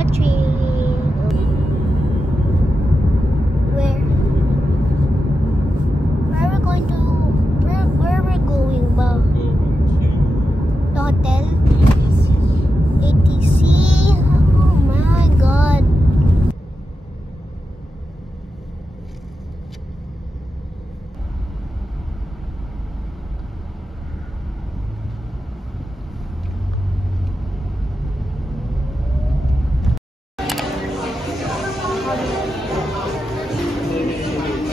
watching. Where are we going to? Where are we going, ba? The hotel? ATC. Oh my God.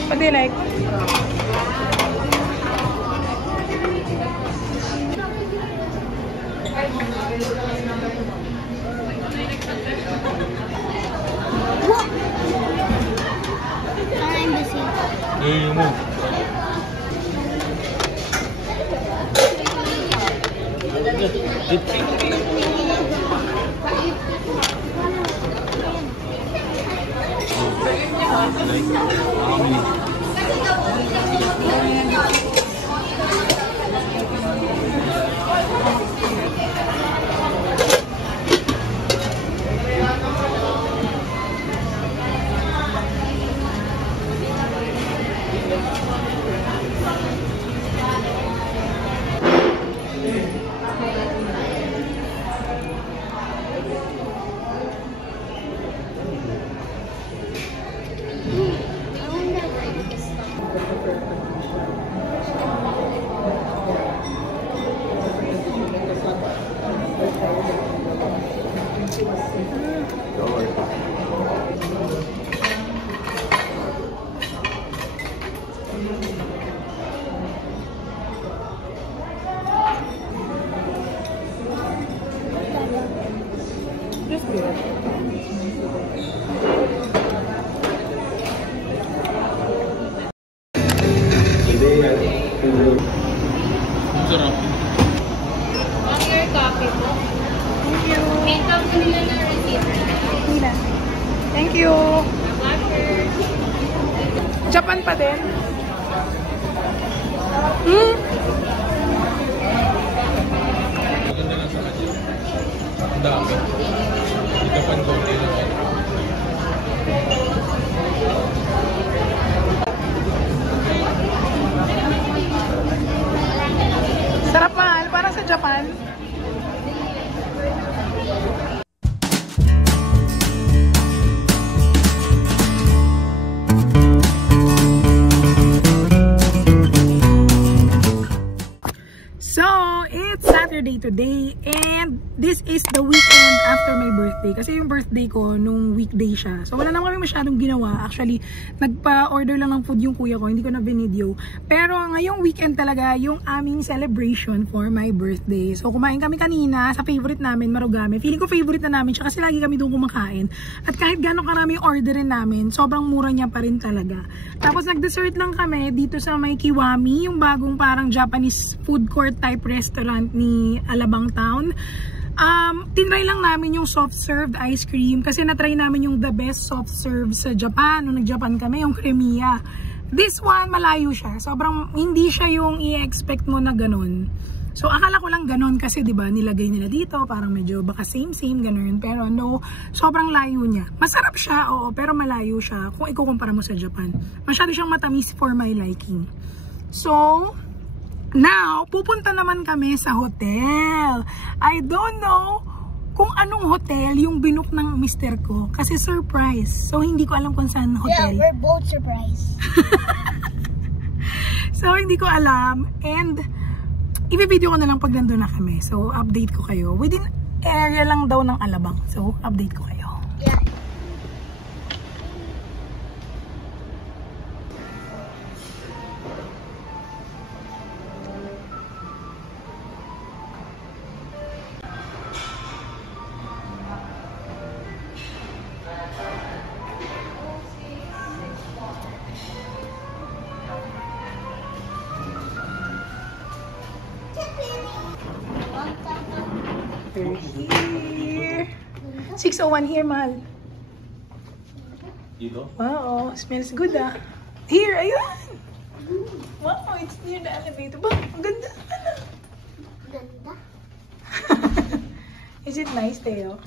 What do you like? What? I'm busy. You move. Thank you. Japan pa din. Ang dami. Ito pa konti lang. Sarap, mahal. Parang sa Japan. Saturday today, and this is the weekend after my birthday kasi yung birthday ko nung weekday siya, so wala naman kami masyadong ginawa. Actually, nagpa-order lang ng food yung kuya ko, hindi ko na binidyo, pero ngayong weekend talaga yung aming celebration for my birthday. So kumain kami kanina sa favorite namin, Marugame. Feeling ko favorite na namin siya kasi lagi kami doon kumakain, at kahit gano'ng karami yung orderin namin, sobrang mura niya pa rin talaga. Tapos nag-dessert lang kami dito sa may Kiwami, yung bagong parang Japanese food court type restaurant ni Alabang Town. Tinry lang namin yung soft served ice cream kasi natry namin yung the best soft serve sa Japan nung nag-Japan kami, yung Cremia. This one, malayo siya. Sobrang hindi siya yung i-expect mo na ganun. So akala ko lang ganun kasi 'di ba nilagay nila dito parang medyo baka same ganun, pero no, sobrang layo niya. Masarap siya, oo, pero malayo siya kung ikukumpara mo sa Japan. Masyado siyang matamis for my liking. So now, pupunta naman kami sa hotel. I don't know kung anong hotel yung binook ng mister ko. Kasi surprise. So, hindi ko alam kung saan hotel. Yeah, we're both surprised. So, hindi ko alam. And, i-video ko na lang pag nandun na kami. So, update ko kayo. Within area lang daw ng Alabang. So, update ko kayo. Yeah. Here. 601 here, mahal. Dito? Wow, smells good ah. Here, ayun. Wow, it's near the elevator. Ba, ang ganda. Ano? Ganda. Is it nice, Teo?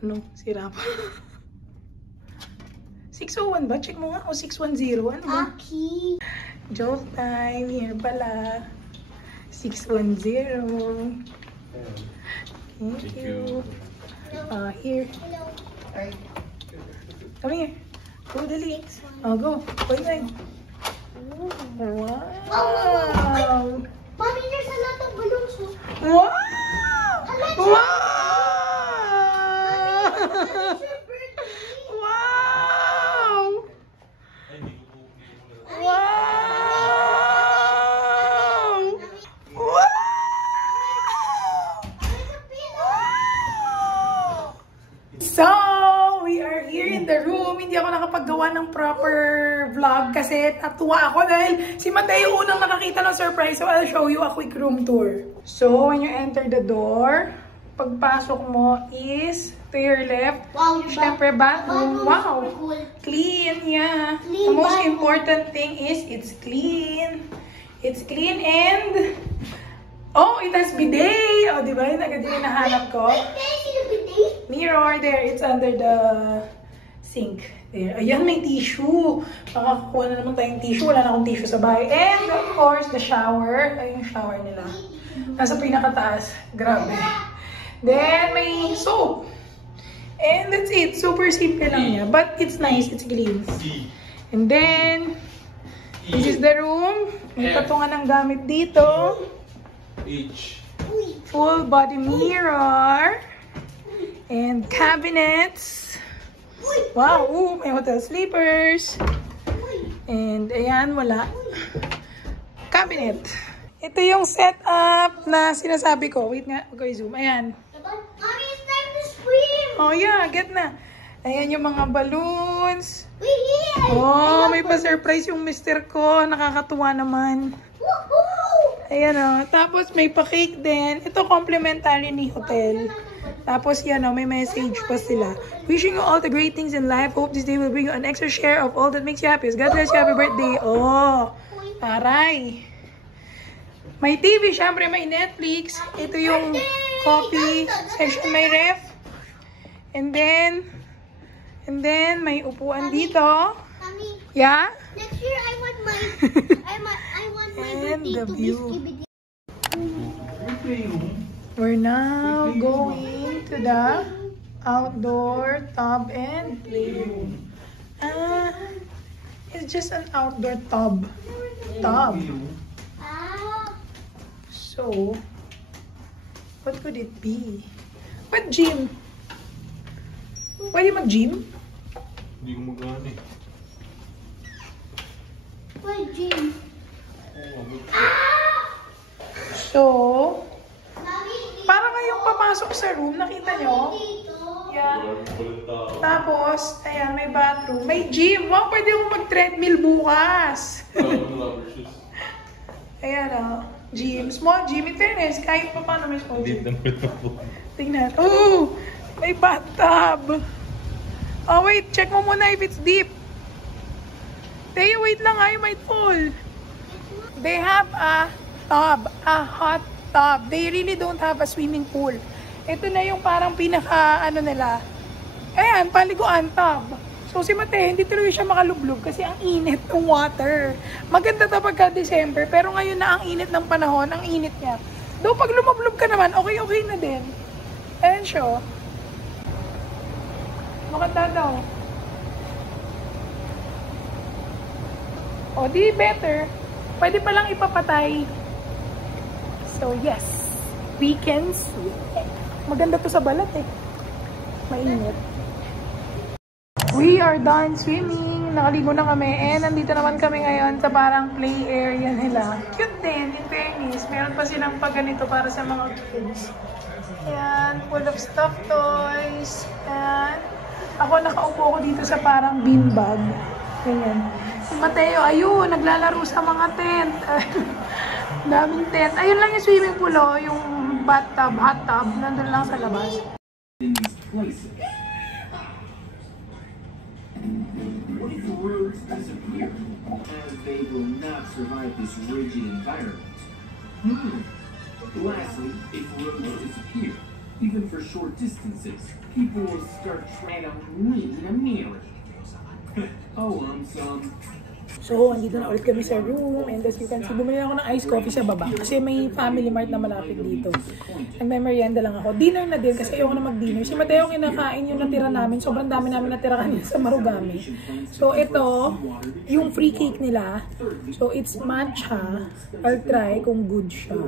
Ano? Sira pa. 601 ba? Check mo nga. O 610. Ano ba? Aki. Joke time. Here pala. 610. Thank you. Here. Hello. Come here. Go, dali. Oh, go. Go inside. Wow. Mommy, there's a lot of balloons. Wow! Wow! It's your birthday. Wow! Wow! Wow! So, we are here in the room. Hindi ako nakapaggawa ng proper vlog kasi natuwa ako dahil si Mateo yung unang nakakita ng surprise. So, I'll show you a quick room tour. So, when you enter the door, pagpasok mo is to your left. Wow, your Syempre, bathroom. Wow! Cool. Clean, yeah. Clean The most bathroom. important thing is it's clean. It's clean and... Oh, it has bidet! O, di ba? Yung agad yung nahanap ko. Can I see the bidet? Mirror there. It's under the sink. There. Ayan, may tissue. Makakuha na naman tayong tissue. Wala na akong tissue sa bahay. And, of course, the shower. Ay, yung shower nila. Nasa pinakataas. Grabe. Then, may soap. And that's it. Super simple lang niya. But it's nice. It's clean. And then, this is the room. May patungan ng gamit dito. Full body mirror. And cabinets. Wow, ooh, may hotel sleepers. And ayan, wala. Cabinet. Ito yung setup na sinasabi ko. Wait nga, mag-zoom. Ayan. Mommy, it's time to swim. Oh yeah, get na. Ayan yung mga balloons. We're here. Oh, may pa-surprise yung mister ko. Nakakatuwa naman. Woohoo! Ayan o. Tapos may pa-cake din. Ito complimentary ni hotel. Tapos yan o, may message pa sila. Wishing you all the great things in life. Hope this day will bring you an extra share of all that makes you happy. God bless you. Happy birthday. Oh, taray. May TV. Syempre may Netflix. Ito yung coffee section. May ref. And then may upuan dito. Mommy, Yeah? next year I want my And birthday the to view. be We're now going to the outdoor tub and playroom. It's just an outdoor tub. Ah, So, what could it be? What gym? Pwede mag-gym? Hindi ko magana eh. my gym. So, Mommy, parang ngayong papasok sa room, nakita nyo? dito. Yeah. Tapos, ayan, may bathroom. May gym. Wow, pwede akong mag-treadmill bukas. Ayan o. Gym. Small gym. In fairness, kahit pa paano may small gym. Tingnan. Oh! May bathtub. Oh, wait. Check mo muna if it's deep. Teo, wait lang. I might fall. They have a tub. A hot tub. They really don't have a swimming pool. Ito na yung parang pinaka, ano nila. Ayan, paliguan tub. So si Mate, hindi tuloy siya makalublob kasi ang init ng water. Maganda ito pagka December, pero ngayon na ang init ng panahon, ang init niya. Though pag lumablob ka naman, okay na din. Ayan siya. Maganda daw. O di better. Pwede palang ipapatay. So yes, we can swim. Maganda to sa balat eh. Mainit. We are done swimming. Nakaligo na kami. And nandito naman kami ngayon sa parang play area nila. Cute din, in fairness. Meron pa silang pagganito para sa mga kids. Ayan, full of stuffed toys. Ayan. Ako nakaupo ko dito sa parang beanbag. Ganyan. Si Mateo, ayun, naglalaro sa mga tent. Daming tent. Ayun lang yung swimming pool, oh, yung bathtub, hot tub. Nandun lang sa labas. What if roads disappear, as they will not survive this rigid environment? Lastly, if roads disappear, Even for short distances, people will start trying to read in a mirror. Oh, So, andito na ulit kami sa room, and as you can see, bumili ako ng iced coffee sa baba kasi may Family Mart na malapit dito. Nagme-merienda lang ako. Dinner na din kasi ayoko na mag-dinner. Si Mateo kinakain yung natira namin. Sobrang dami namin natira kanina sa Marugame. So, ito, yung free cake nila. So, it's matcha. I'll try kung good siya.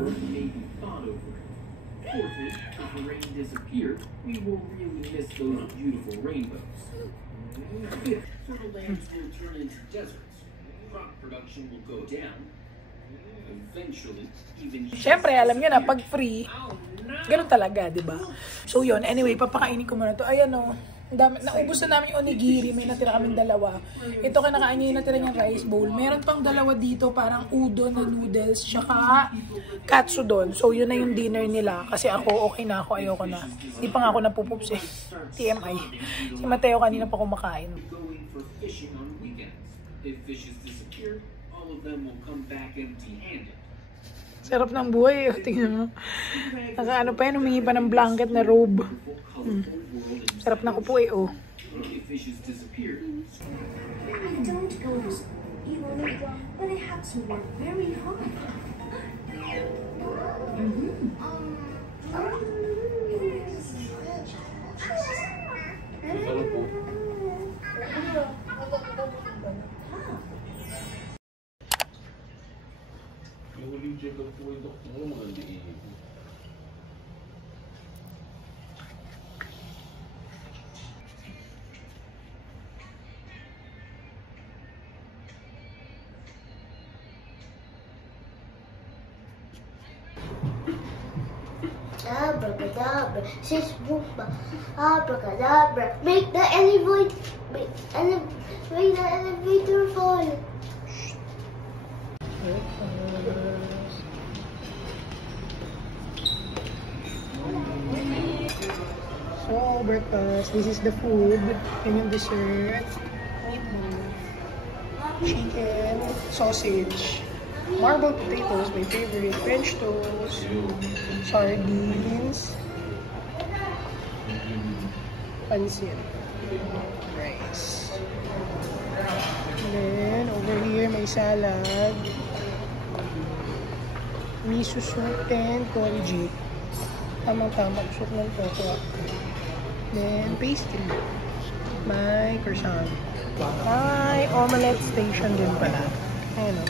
If the rain disappeared, we will really miss those beautiful rainbows. Fertile lands will turn into deserts. Crop production will go down. Eventually, even... Siyempre, alam niyo na, pag free, ganun talaga, di ba? So yun, anyway, papakainin ko muna to. Ayan o, naubos na namin yung onigiri, may natira kaming dalawa. Ito kinakain niya yung natira niyang rice bowl. Meron pang dalawa dito, parang udon na noodles, tsaka katsudon. So yun na yung dinner nila. Kasi ako, okay na ako, ayoko na. Hindi pa nga ako napupups eh. TMI. Si Mateo kanina pa kumakain. Going for fishing on weekends. If fishes disappear, all of them will come back empty-handed. Sarap ng buhay eh. Tingnan mo. Naka-ano pa yan, humingi pa ng blanket na robe. Sarap ng upo eh, oh. If fishes disappear, I don't go easily, but I have to work very hard. Yung huling check-up ko yung doktor mo, maganda ihin. Abracadabra, sis boomba, abracadabra, make the elevator, make the elevator fall. So, breakfast. This is the food. And yung dessert. Chicken, sausage, marbled potatoes, my favorite, French toast, sardines, pancit, rice. And then, over here, may salad, miso soup, and congee. Tamang-tama, soup ng tokwa. Then, pastry. May croissant. May omelette station din pala. Ayan o.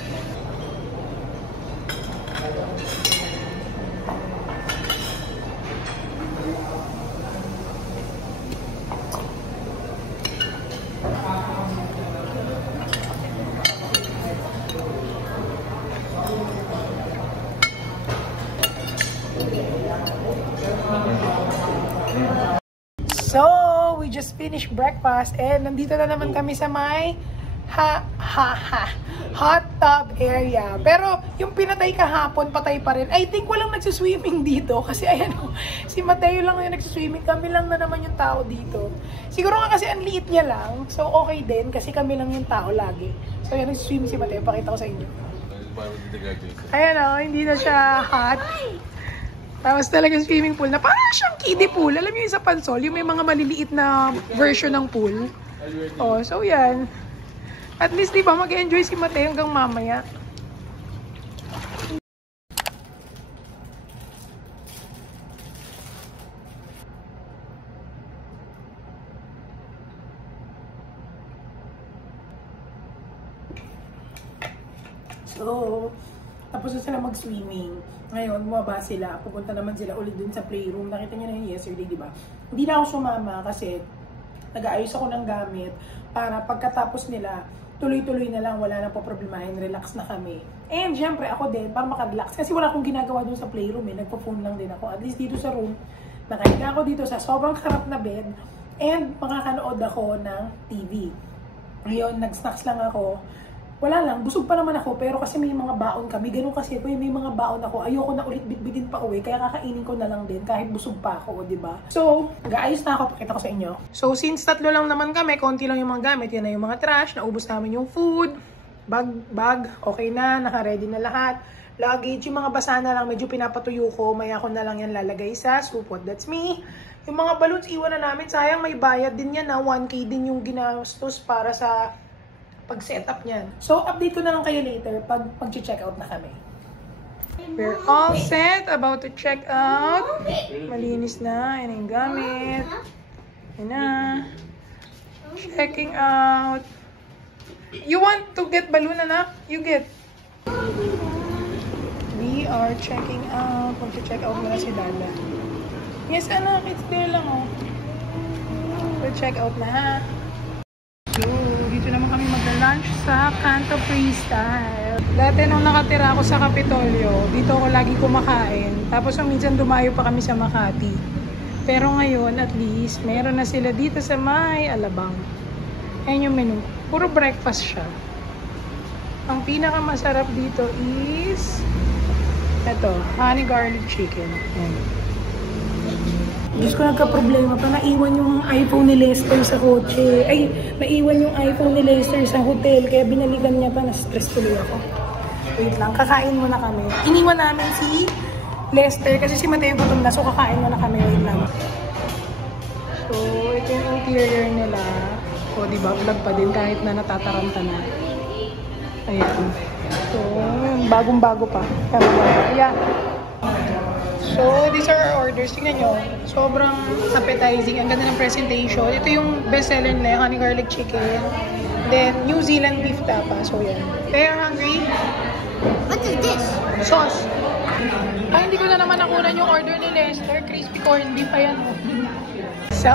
So, we just finished breakfast and nandito na naman kami sa may hot tub area. Pero yung pinatay kahapon, patay pa rin. I think walang nagsiswimming dito kasi ayan o, si Mateo lang yung nagsiswimming. Kami lang na naman yung tao dito. Siguro nga kasi ang liit niya lang. So, okay din kasi kami lang yung tao lagi. So, yan, nagsiswimming si Mateo. Pakita ko sa inyo. Ayan o, hindi na siya hot. Tapos talagang swimming pool na parang siyang kiddie pool. Alam niyo yung sa Pansol, yung may mga maliliit na version ng pool. Oh, so yan. At least, di ba, mag-enjoy si Mateo hanggang mamaya. So, tapos na sila mag-swimming. Ngayon, bumaba sila. Pupunta naman sila ulit dun sa playroom. Nakita niyo na yun yesterday, di ba? Hindi na ako sumama kasi nag-aayos ako ng gamit para pagkatapos nila, tuloy-tuloy na lang, wala na po problemahin, relax na kami. And syempre, ako din, para makarelax. Kasi wala akong ginagawa dun sa playroom eh. Nagpo-phone lang din ako. At least dito sa room, nakahiga ako dito sa sobrang harap na bed and makakanood ako ng TV. Ngayon, nag-snacks lang ako. Wala lang, busog pa naman ako, pero kasi may mga baon kami. Ganun kasi ako, may mga baon ako. Ayoko na ulit bitbitin pa uwi, kaya kakainin ko na lang din kahit busog pa ako, di ba? So, gaayos na ako, pakita ko sa inyo. So, since tatlo lang naman kami, konti lang yung mga gamit, yan na yung mga trash, naubos namin yung food, bag, okay na, naka-ready na lahat. luggage. Yung mga basa na lang, medyo pinapatuyo ko. Maya ko na lang yan lalagay sa supot. That's me. Yung mga balloons, iwan na namin. Sayang, may bayad din yan na 1K din yung ginastos para sa pag-setup niyan. So, update ko na lang kayo later pag mag-check out na kami. We're all set. About to check out. Malinis na. Yan yung gamit. Yan na. Checking out. You want to get balloon, anak? You get. We are checking out. Mag-check out muna si Dada. Yes, anak. It's there lang, oh. We'll check out na, ha? So, dito naman kami mag-lunch sa Canto Freestyle. Dati nung nakatira ako sa Kapitolyo, dito ako lagi kumakain. Tapos minsan dumayo pa kami sa Makati. Pero ngayon, at least, meron na sila dito sa May Alabang. Ayan yung menu. Puro breakfast siya. Ang pinakamasarap dito is ito, honey garlic chicken. Ayan. Diyos ko, nagka-problema pa. Naiwan yung iPhone ni Lester sa kotse. Ay, naiwan yung iPhone ni Lester sa hotel. Kaya binalikan niya pa. Na-stress tuloy ako. Wait lang, kakain muna kami. Iniwan namin si Lester kasi si Mateo gutom na. So, kakain muna kami. Wait lang. So, ito yung interior nila. O, diba? Vlog pa din kahit na natataranta na. Ayan. So, bagong-bago pa. Ayan. So, these are our orders. Tingnan nyo. Sobrang appetizing. Ang ganda ng presentation. Ito yung bestseller nila, honey garlic chicken. Then, New Zealand beef tapa. So, yan. Are you hungry? What is this? Sauce. Ay, hindi ko na naman nakunan yung order ni Lester. Crispy corned beef. Ayan. So,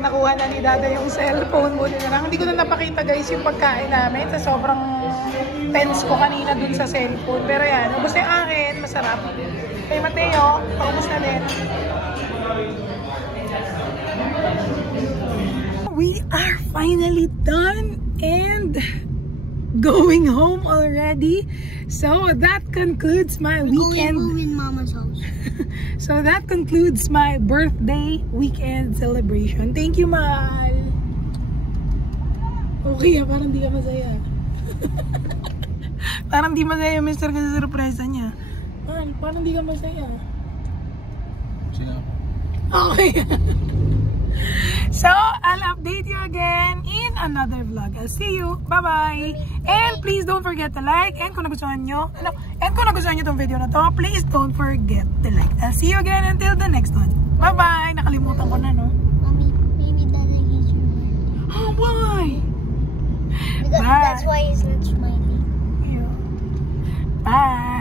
nakuha na ni Dada yung cellphone. Buti na lang. Hindi ko na napakita, guys, yung pagkain namin. Sa sobrang tense ko kanina dun sa cellphone. Pero yan, ubos na yung akin. Masarap. Kay Mateo, paubos na din. We are finally done and going home already. So that concludes my weekend. Going home in Mama's house. So that concludes my birthday weekend celebration. Thank you, Mahal. Okay, parang di ka masaya. Parang di masaya, Mr. kasi surpresa niya. Man, parang di ka masaya. Masaya ako. Okay. So, I'll update you again in another vlog. I'll see you. Bye-bye. And please don't forget to like. And kung nagustuhan nyo, itong video na to, please don't forget to like. I'll see you again until the next one. Bye-bye. Nakalimutan ko na, no? Mommy, maybe Dada is your birthday. Oh, why? Because Bye. that's why he's not smiling. Yeah. Bye.